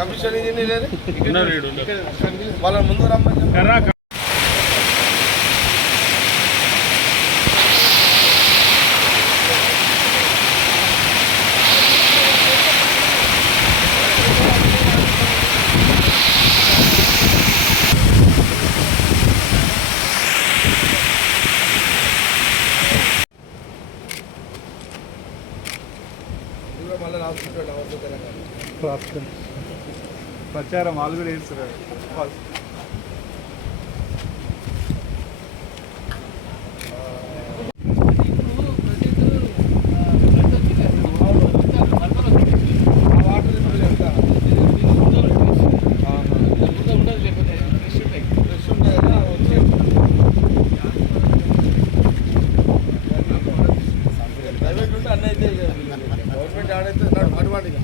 Commission engineer వాళ్ళ ముందు రమ్మని ప్రచారం వాళ్ళు కూడా వేస్తున్నారు. గవర్నమెంట్ ఆడైతే అడ్వాంటేజ్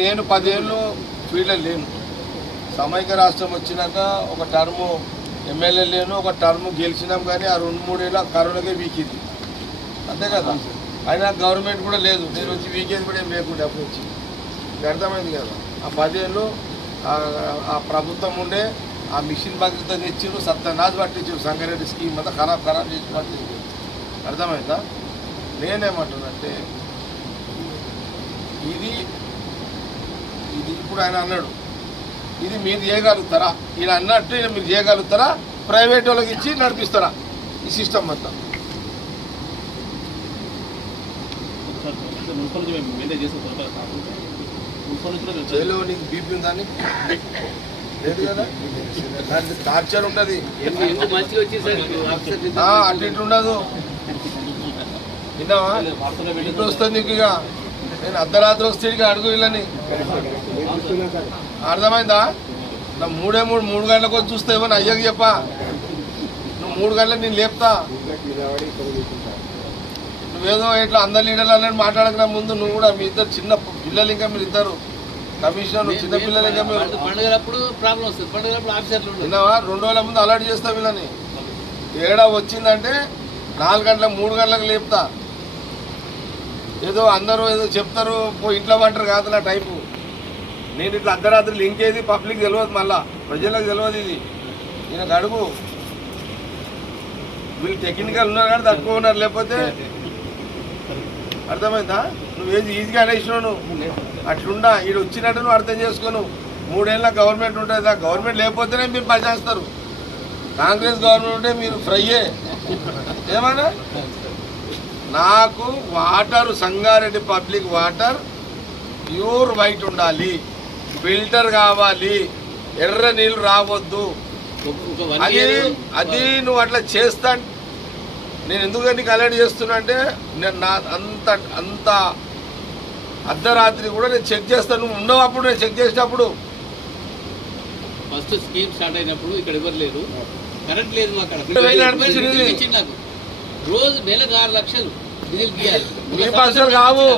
నేను 10 ఏళ్ళు ఫీల్డ్లో లేను. సమైక్య రాష్ట్రం వచ్చినాక ఒక టర్ము ఎమ్మెల్యే లేను, ఒక టర్ము గెలిచినాం. కానీ ఆ 2-3 ఏళ్ళ కరోనాకే వీకింది అంతే కదా. అయినా గవర్నమెంట్ కూడా లేదు. నేను వచ్చి వీకేది కూడా ఏం లేకుండా అప్పుడు వచ్చి అర్థమైంది కదా. ఆ 10 ఏళ్ళు ఆ ప్రభుత్వం ఉండే ఆ మిషన్ భద్రత తెచ్చిరు, సత్యనాథ్ పట్టించారు. సంగారెడ్డి స్కీమ్ అంతా ఖరాబ్ చేసి పట్టించారు. అర్థమైందా. నేనేమంటున్నంటే ఇది ఇప్పుడు ఆయన అన్నాడు, ఇది మీరు చేయగలుగుతారా? ఈయన అన్నట్టు మీరు చేయగలుగుతారా? ప్రైవేట్ వాళ్ళకి ఇచ్చి నడిపిస్తారా ఈ సిస్టమ్ అంతా? జైలు నీకు బీపీ ఉందని లేదు కదా, టార్చర్ ఉంటుంది. అటు ఇటు ఉండదు. విన్నావా? ఇప్పుడు వస్తుంది నీకు. ఇక నేను అర్ధరాత్రి వస్తే ఇక అడుగు వీళ్ళని. అర్థమైందా? నా 3 గంటలకు వచ్చి చూస్తే ఇవ్వను అయ్యకి చెప్పా. నువ్వు 3 గంటలకు నేను లేపుతా. నువ్వేదో ఇట్లా అందరు లీడర్లు అన్నట్టు మాట్లాడక ముందు నువ్వు కూడా మీ ఇద్దరు చిన్న పిల్లలు, ఇంకా మీరు ఇద్దరు కమిషనర్ చిన్న పిల్లలు, ఇంకా మీరు విన్నావా? 2 రోజుల ముందు అలర్ట్ చేస్తా వీళ్ళని. ఏడా వచ్చిందంటే 4 గంటలకు 3 గంటలకు లేపుతా. ఏదో అందరూ ఏదో చెప్తారు ఇంట్లో అంటారు కాదు నా టైపు. నేను ఇట్లా అర్ధరాత్రి లింక్ ఏది పబ్లిక్ తెలియదు, మళ్ళా ప్రజలకు తెలియదు. ఇది ఈయనకు అడుగు. వీళ్ళు టెక్నికల్ ఉన్నారు కానీ తక్కువ ఉన్నారు, లేకపోతే అర్థమైందా? నువ్వు ఏది ఈజీగా అనేసినావు. నువ్వు అట్లుండా ఈడు వచ్చినట్టు నువ్వు అర్థం చేసుకోను. 3 ఏళ్ళ గవర్నమెంట్ ఉంటుంది. ఆ గవర్నమెంట్ లేకపోతేనే మీరు పనిచేస్తారు. కాంగ్రెస్ గవర్నమెంట్ ఉంటే మీరు ఫ్రైయే. ఏమన్నా నాకు water Sangareddy public water pure white ఉండాలి, ఫిల్టర్ కావాలి, ఎర్ర నీళ్ళు రావద్దు. అది నువ్వు అట్లా చేస్తా. నేను ఎందుకు నీకు అలర్ట్ చేస్తున్నా అంటే నేను నా అంత అర్ధరాత్రి కూడా నేను చెక్ చేస్తాను. నువ్వు ఉండవు అప్పుడు. నేను చెక్ చేసినప్పుడు ఫస్ట్ స్కీమ్ స్టార్ట్ అయినప్పుడు ఇక్కడ ఎవరు లేరు, కరెంట్ లేదు. నాకు రోజు నెలకు 6 లక్షలు డీజిల్ గీయాలి. మీ పైసలు కావు,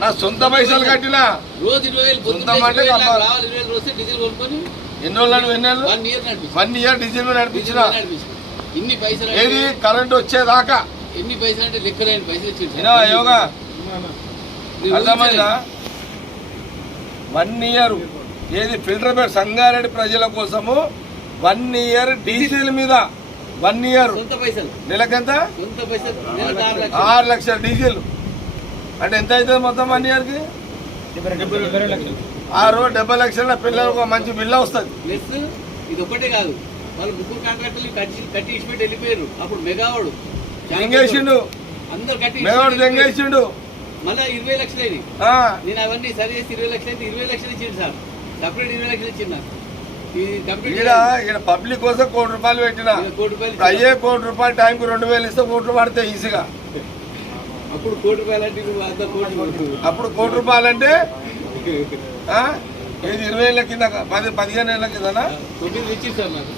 నా సొంత పైసలు కట్టినా. రోజు 20,000 రావాలి. 20,000 వస్తే డీజిల్ కొనుక్కొని ఎన్ని రోజులు 1 ఇయర్ డీజిల్ నడిపించిన. ఇన్ని పైసలు ఏది కరెంట్ వచ్చేదాకా ఎన్ని పైసలు అంటే లెక్కలేని పైసలు ఇచ్చింది. యోగా అర్థమైందా? 1 ఇయర్ ఏది ఫిల్టర్ బెడ్ సంగారెడ్డి ప్రజల కోసము 1 ఇయర్ డీజిల్ మీద 1 ఇయర్ నెలకెంత? 6 లక్షల డీజిల్ అంటే ఎంత అవుతుంది మొత్తం 1 ఇయర్కి? 70 లక్షల పిల్లలకు మంచి బిల్ల వస్తుంది. ఇది ఒకటే కాదు, వాళ్ళు ముగ్గురు కాంట్రాక్టర్లు కట్టి ఇచ్చిపెట్టి వెళ్ళిపోయారు. అప్పుడు మెగావాడు దెంగేసిండు, అందరు కట్టి మెగావాడు దెంగేసిండు. మళ్ళీ 20 లక్షలు అయింది. నేను అవన్నీ సరి చేసి 20 లక్షలు అయితే 20 లక్షలు ఇచ్చింది సార్. సపరేట్ 20 లక్షలు ఇచ్చింది. పబ్లిక్ కోసం ₹1 కోటి పెట్టిన అయ్యే ₹1 కోటి టైంకి 2,000 ఇస్తే ₹1 కోటి పడతాయి ఈజీగా. అప్పుడు ₹1 కోటి అంటే అప్పుడు ₹1 అంటే ఏది 20 ఏళ్ళ కింద 15 ఏళ్ళ కిందనా 9 ఇచ్చింది సార్ నాకు.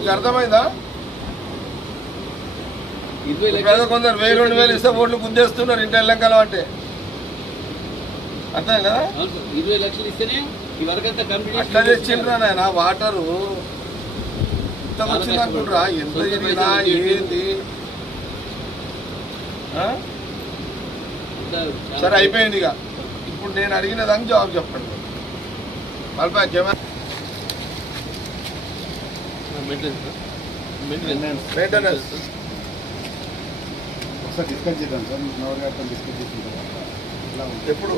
ఇది అర్థమైందా? 20 లక్షలు కొందరు 1,000, 2,000 ఇస్తే ఓట్లు గుంజేస్తున్నారు ఇంటి ఎల్లంకలం అంటే. అంతే కదా? అవును సార్, 20 లక్షలు ఇస్తేనే ఈ వర్క్ అంతా కంప్లీట్ అట్లా తెచ్చిండ్రా నాయన వాటరు ఇంత వచ్చింది అనుకుంటారా? ఎంత జరిగినా ఏంది? ఆ? సరే అయిపోయింది ఇక. ఇప్పుడు నేను అడిగిన దానికి జవాబు చెప్పండి. మెయింటెనెన్స్ ఒకసారి డిస్కస్ చేద్దాం సార్. నవర్ గారితో డిస్కస్ చేసిన తర్వాత ఇలా ఉంటుంది. ఎప్పుడు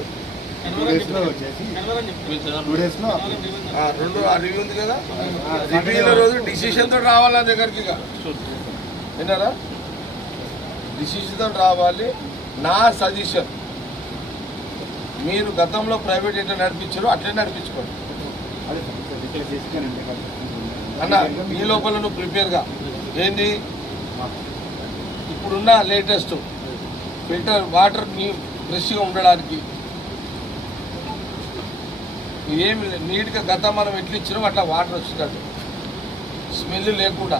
2 డేస్లో వచ్చేసి 2 డేస్లో రెండు రివ్యూ ఉంది కదా, రివ్యూల రోజు డిసిషన్ తోటి రావాలి నా దగ్గరికి. ఇక విన్నారా? డిసిషన్ తోటి రావాలి. నా సజెషన్, మీరు గతంలో ప్రైవేట్ ఎట్లా నడిపించారో అట్లే నడిపించుకోండి అదే సార్ డిస్కస్ చేసినానండి. అన్న. ఈ లోపల నువ్వు ప్రిపేర్గా ఏంది ఇప్పుడున్న లేటెస్ట్ ఫిల్టర్ వాటర్ ఫ్రెష్గా ఉండడానికి ఏమి నీట్గా గతం మనం ఎట్లా ఇచ్చినాం అట్లా వాటర్ వచ్చినట్టు, స్మెల్ లేకుండా.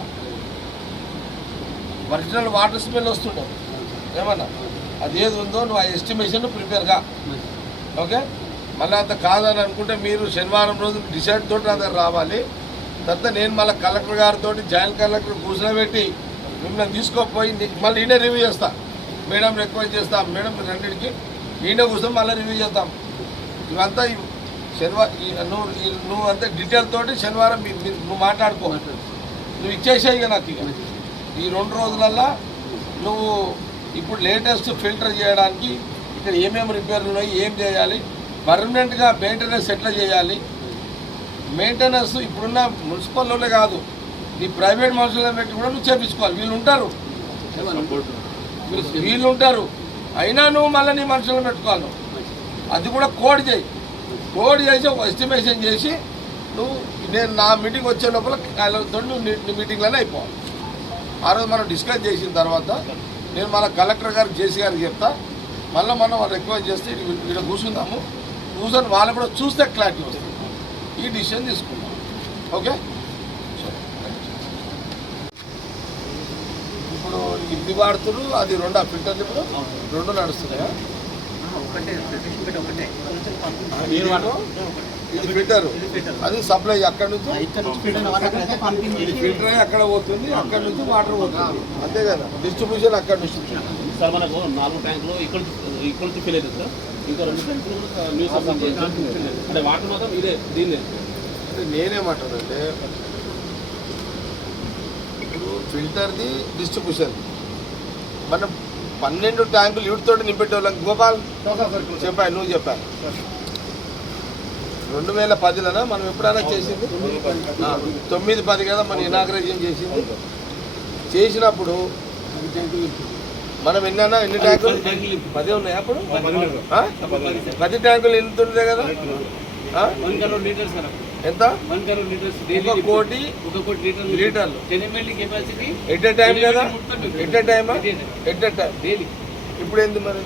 ఒరిజినల్ వాటర్ స్మెల్ వస్తుండే ఏమన్నా, అది ఏది ఉందో నువ్వు ఆ ఎస్టిమేషన్ ప్రిపేర్గా. ఓకే, మళ్ళీ అంత కాదని అనుకుంటే మీరు శనివారం రోజు డిసైడ్ తోటి నా దగ్గర రావాలి. తర్వాత నేను మళ్ళీ కలెక్టర్ గారితో జాయింట్ కలెక్టర్ కూర్చోబెట్టి మిమ్మల్ని తీసుకోపోయి మళ్ళీ ఈయన రివ్యూ చేస్తా. మేడం రిక్వెస్ట్ చేస్తాం, మేడం రెండింటికి ఈయన కూర్చొని మళ్ళీ రివ్యూ చేస్తాం. ఇవంతా శనివారం నువ్వు అంతా డీటెయిల్ తోటి శనివారం నువ్వు మాట్లాడుకో. నువ్వు ఇచ్చేసాయి ఇక నాకు. ఇక ఈ 2 రోజులల్లో నువ్వు ఇప్పుడు లేటెస్ట్ ఫిల్టర్ చేయడానికి ఇక్కడ ఏమేమి రిపేర్లు ఉన్నాయి, ఏం చేయాలి, పర్మనెంట్గా మెయింటెనెన్స్ ఎట్లా చేయాలి. మెయింటెనెన్స్ ఇప్పుడున్న మున్సిపల్లోనే కాదు, నీ ప్రైవేట్ మనుషులను పెట్టి కూడా నువ్వు చేయించుకోవాలి. వీళ్ళు ఉంటారు అయినా నువ్వు మళ్ళీ నీ మనుషులను పెట్టుకోవాలి. నువ్వు అది కూడా కోడ్ చేయి. కోడ్ చేసి ఒక ఎస్టిమేషన్ చేసి నువ్వు నేను నా మీటింగ్ వచ్చే లోపల వాళ్ళతో నువ్వు మీటింగ్లోనే అయిపోవాలి. ఆ రోజు మనం డిస్కస్ చేసిన తర్వాత నేను మన కలెక్టర్ గారికి జేసీ గారికి చెప్తా. మళ్ళీ మనం రిక్వెస్ట్ చేస్తే ఇక్కడ కూర్చుందాము. కూర్చొని వాళ్ళు కూడా చూస్తే క్లారిటీ వస్తుంది. ఈ డిసిషన్ తీసుకుందాం. ఓకే, ఇప్పుడు ఇది వాడుతున్నారు, అది 2 ఫిల్టర్లు ఇప్పుడు 2 నడుస్తున్నాయా? ఇది ఫిల్టర్, అది సప్లై అక్కడ నుంచి ఇది ఫిల్టర్ అక్కడ పోతుంది, అక్కడ నుంచి వాటర్ పోతుంది. అంతే కదా, డిస్ట్రిబ్యూషన్ అక్కడ నుంచి. సార్ మనకు 4 ట్యాంకులు ఇక్కడ ఫిల్ అవుతుంది సార్. ఇంకా 2 ట్యాంకులు అంటే వాటర్ మాత్రం ఇదే దీన్ని. నేనేమంటానంటే ఇప్పుడు ఫిల్టర్ది డిస్ట్రిబ్యూషన్ మనం 12 ట్యాంకులు వీటితో నింపెట్టేవాళ్ళం. గోపాల్ చెప్పాను, నువ్వు చెప్పాను. 2010లోనా మనం ఎప్పుడైనా చేసింది? 9-10 కదా మనం ఇనాగ్రేషన్ చేసింది. చేసినప్పుడు మనం ఎన్ని ట్యాంకులు? 10 ఉన్నాయి అప్పుడు. 10 ట్యాంకులు ఎంత ఉండే కదా? ఎంత? 1 కోటి లీటర్లు ఎట్ ఎ టైం కదా? ఎట్ ఎ టైమ్ ఇప్పుడు ఏంది మరి?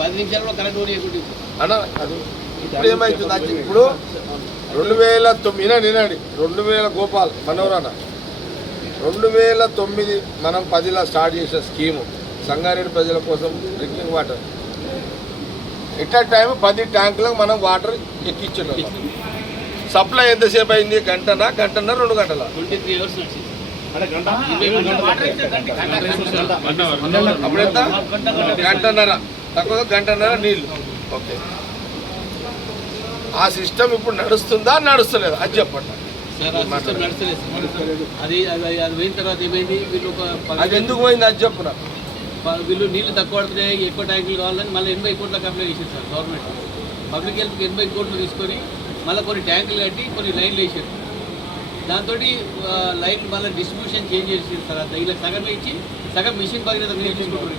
10 నిమిషాల్లో కరెంట్ అన్న అది ఇప్పుడు ఏమవుతుంది? అది ఇప్పుడు 2009 వినండి, 2000 గోపాల్ మనోరన్న 2009 మనం 10లో స్టార్ట్ చేసిన స్కీము సంగారెడ్డి ప్రజల కోసం drinking water. At a time 10 ట్యాంకులకు మనం వాటర్ ఎక్కించున్నాం. సప్లై ఎంతసేపు అయింది? గంటనా 2 గంటల? 23 అవర్స్ నడిచింది. అప్పుడు ఎంత? గంటన్నర, తక్కువ గంటన్నర నీళ్ళు. ఓకే, ఆ సిస్టమ్ ఇప్పుడు నడుస్తుందా నడుస్తలేదా అది చెప్పండి. సార్ ఆ సిస్టమ్ నడుస్తలేదు సార్. అది పోయిన తర్వాత ఏమైంది, వీళ్ళు అది ఎందుకు పోయింది అది చెప్పు నాకు. వీళ్ళు నీళ్లు తక్కువ పడుతున్నాయి, ఎక్కువ ట్యాంకులు కావాలని మళ్ళీ 80 కోట్లకు అప్లై చేశారు సార్ గవర్నమెంట్. పబ్లిక్ హెల్త్కి 80 కోట్లు తీసుకొని మళ్ళీ కొన్ని ట్యాంకులు కట్టి కొన్ని లైన్లు వేసారు. దాంతో లైన్ మళ్ళీ డిస్ట్రిబ్యూషన్ చేంజ్ చేసారు సార్. ఇలా సగం ఇచ్చి సగం మిషన్ భగీరథ మీరు తీసుకుంటారు.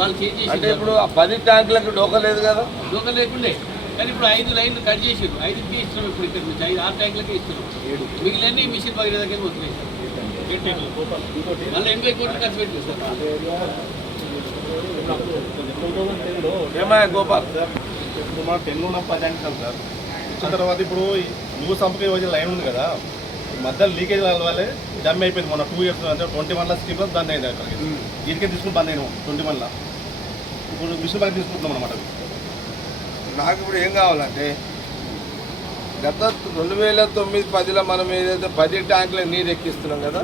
వాళ్ళు చేంజ్ చేసి అంటే ఇప్పుడు ఆ 10 ట్యాంకులకు డోకలేదు కదా? డోకలు లేకుండే, కానీ ఇప్పుడు 5 లైన్లు కట్ చేసారు. 5కి ఇస్తున్నాం ఇప్పుడు ఇక్కడ నుంచి 6 ట్యాంకులకే ఇస్తున్నాం. మిగిలిన మిషన్ భగీరథకే పోతున్నాయి సార్. మళ్ళీ 80 కోట్లు ఖర్చు పెట్టారు సార్. ఏమయ్యా గోపాల్? ఇప్పుడు మన 10 అంటాం సార్. వచ్చిన తర్వాత ఇప్పుడు నువ్వు సంపక యోజన లైన్ ఉంది కదా, మధ్యలో లీకేజ్ వల్లే డమ్ అయిపోయింది. మన 2 ఇయర్స్ అంటే 21 స్కీమ్ బంద్ అయింది. అక్కడికి దీనికే తీసుకుని బంద్ అయినాం 21. ఇప్పుడు మిషన్ పైకి తీసుకుంటున్నాం అనమాట. నాకు ఇప్పుడు ఏం కావాలంటే గత 2009-10లో మనం ఏదైతే 10 ట్యాంకుల నీరు ఎక్కిస్తున్నాం కదా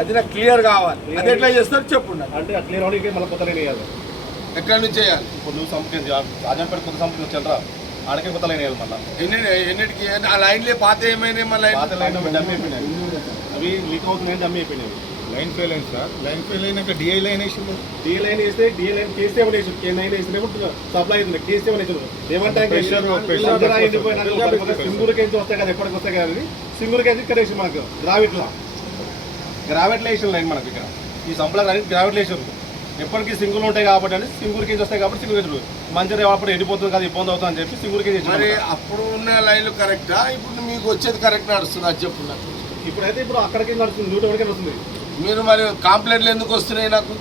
అది నాకు క్లియర్ కావాలి. అది ఎట్లా చేస్తారు చెప్పు నాకు. అంటే క్లియర్ అవడానికి మళ్ళీ కొత్త లైన్ వేయాలి. ఎక్కడి నుంచి చేయాలి? ఇప్పుడు నువ్వు సంపకి రాజంపేట కొత్త సంపకి వచ్చారా, ఆడకే కొత్త లైన్ వేయాలి. మళ్ళీ ఎన్నిటికి ఆ లైన్లే పాత ఏమైనాయి మళ్ళీ పాత లైన్ డమ్మి అయిపోయినాయి, అవి లీక్ అవుతున్నాయని డమ్మి అయిపోయినాయి. లైన్ ఫెయిల్ అయింది సార్. లైన్ ఫెయిల్ అయినాక డిఐ లైన్ వేసింది. డిఏ లైన్ వేస్తే డిఏ లైన్ కేసీ ఏమైనా వేసి K9 వేసినప్పుడు సప్లై అవుతుంది. కేసీ ఏమైనా వేసారు ఏమంటే సింగూరుకి నుంచి వస్తాయి కదా, ఎప్పటికి వస్తాయి కదా. సింగూరుకి అయితే ఇక్కడ వేసి మనకు గ్రావెట్లో వేసిన లైన్ మనకి ఇక్కడ ఈ సంపల గ్రావెట్లో వేసారు. ఎప్పటికీ సింగులు ఉంటాయి కాబట్టి అని సింగూరుకి నుంచి వస్తాయి కాబట్టి సింగూరు వేసారు. మంచిగా అప్పుడు ఎండిపోతుంది కదా, ఇబ్బంది అవుతుంది అని చెప్పి సింగూరుకి మరి అప్పుడు ఉన్న లైన్లు కరెక్టా, ఇప్పుడు మీకు వచ్చేది కరెక్ట్ నడుస్తుంది అది చెప్పు నాకు. ఇప్పుడైతే ఇప్పుడు అక్కడికి నడుస్తుంది, 101 వస్తుంది. మీరు మరి కంప్లైంట్లు ఎందుకు వస్తున్నాయి నాకు?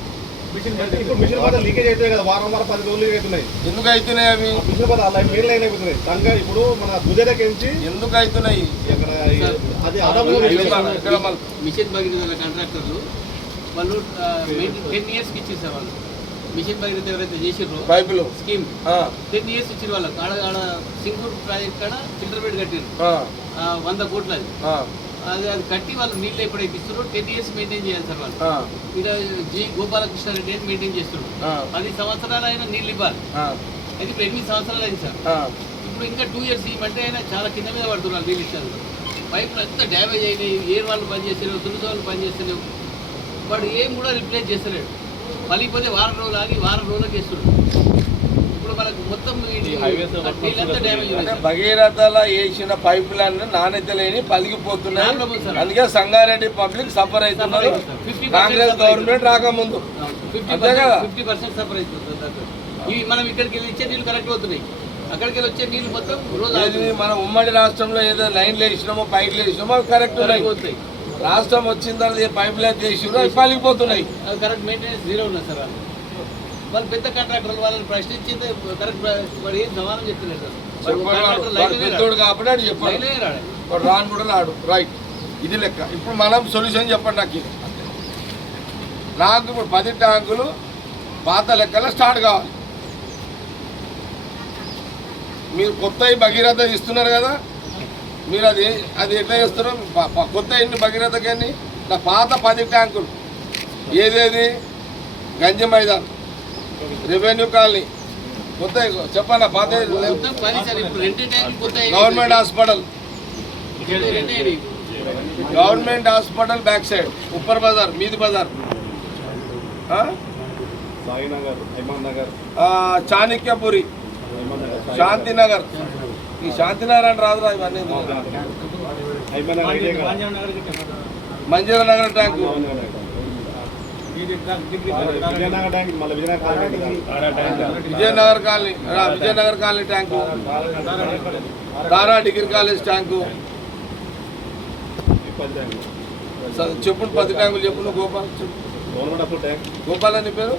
ఇప్పుడు మిషన్ పద లీకేజ్ అవుతాయి కదా, వారం 10 రోజులు లీక్ అవుతున్నాయి. ఎందుకు అవుతున్నాయి అవి? మిషన్ పద లైన్ మెయిన్ లైన్ అయిపోతున్నాయి. దానిగా ఇప్పుడు మన దుజేదకి నుంచి ఎందుకు అవుతున్నాయి? అది మిషన్ భగీరథ కాంట్రాక్టర్లు వాళ్ళు 10 ఇయర్స్కి ఇచ్చేసారు. వాళ్ళు మిషన్ భగీరథ ఎవరైతే చేసిర్రో పైపులు స్కీమ్ 10 ఇయర్స్ ఇచ్చిన వాళ్ళకి ఆడ సింగూరు ప్రాజెక్ట్ కాడ ఫిల్టర్ బెడ్ కట్టారు 100 కోట్లు. అది కట్టి వాళ్ళు నీళ్ళు ఎప్పుడైతే ఇస్తారో 10 ఇయర్స్ మెయింటైన్ చేయాలి సార్ వాళ్ళు. ఇక్కడ జి గోపాలకృష్ణారెడ్డి అని మెయింటైన్ చేస్తున్నారు. 10 సంవత్సరాలు అయినా నీళ్ళు ఇవ్వాలి. అయితే ఇప్పుడు 8 సంవత్సరాలు అయింది సార్. ఇప్పుడు ఇంకా 2 ఇయర్స్ ఇవ్వమంటే ఆయన చాలా కింద మీద పడుతున్నారు నీళ్ళు ఇస్తారు. పైపులు అంతా డ్యామేజ్ అయినాయి, ఏర్ వాళ్ళు పనిచేస్తలేవు, తులసి వాళ్ళు పనిచేస్తలేవు. వాడు ఏం కూడా రిప్లేస్ చేస్తలేడు. పలిపోతే వారం రోజులు ఆగి వారం రోజులకు వేస్తున్నాడు. ఇప్పుడు మనకు మొత్తం నీళ్ళంతా డ్యామేజ్ అంటే భగీరథలో వేసిన పైపులన్నీ నాణ్యత లేని పలిగిపోతున్నాయి. అందుకే సంగారెడ్డి పబ్లిక్ సఫర్ అవుతున్నారు. కాంగ్రెస్ గవర్నమెంట్ రాకముందు 50% సఫర్ అవుతుంది. ఇవి మనం ఇక్కడికి వెళ్ళి ఇచ్చే నీళ్ళు కరెక్ట్ అవుతున్నాయి, అక్కడికి వెళ్ళి వచ్చే నీళ్ళు మొత్తం రోజు మనం ఉమ్మడి రాష్ట్రంలో ఏదో లైన్లు వేసినామో పైపులు వేసినామో అవి కరెక్ట్ ఉన్నాయి. రాష్ట్రం వచ్చిన తర్వాత ఏ పైపులు అయితే వేసినారో అవి పలిగిపోతున్నాయి. అది కరెక్ట్ మెయింటెనెన్స్ జీరో ఉన్నది సార్. వాళ్ళు పెద్ద కాంట్రాక్టర్లు వాళ్ళని ప్రశ్నించింది కరెక్ట్ వాడు ఏం సమానం చెప్తలేదు సార్. పెద్దోడు కాబట్టి అది చెప్పాడు, వాడు రాను కూడా రాడు. రైట్, ఇది లెక్క. ఇప్పుడు మనం సొల్యూషన్ చెప్పండి నాకు. నాకు ఇప్పుడు 10 ట్యాంకులు పాత లెక్కలో స్టార్ట్ కావాలి. మీరు కొత్త భగీరథ ఇస్తున్నారు కదా, మీరు అది ఎట్లా చేస్తారో కొత్త ఎన్ని భగీరథకి అన్ని నా పాత 10 ట్యాంకులు ఏదేది గంజి మైదాన్ రెవెన్యూ కాలనీ కొత్త చెప్పండి. పాత government hospital, government hospital back side Uppar Bazar, మీది బజార్, చాణక్యపురి, శాంతినగర్. ఈ శాంతినగర్ అని రాదురా ఇవన్నీ. Manjira Nagar tank, Vijayanagar colony, Vijayanagar colony tank, Tara degree college tank. చెప్పు 10 ట్యాంకులు చెప్పు. నువ్వు గోపాల్ చెప్పు. గోపాల్ అని పేరు.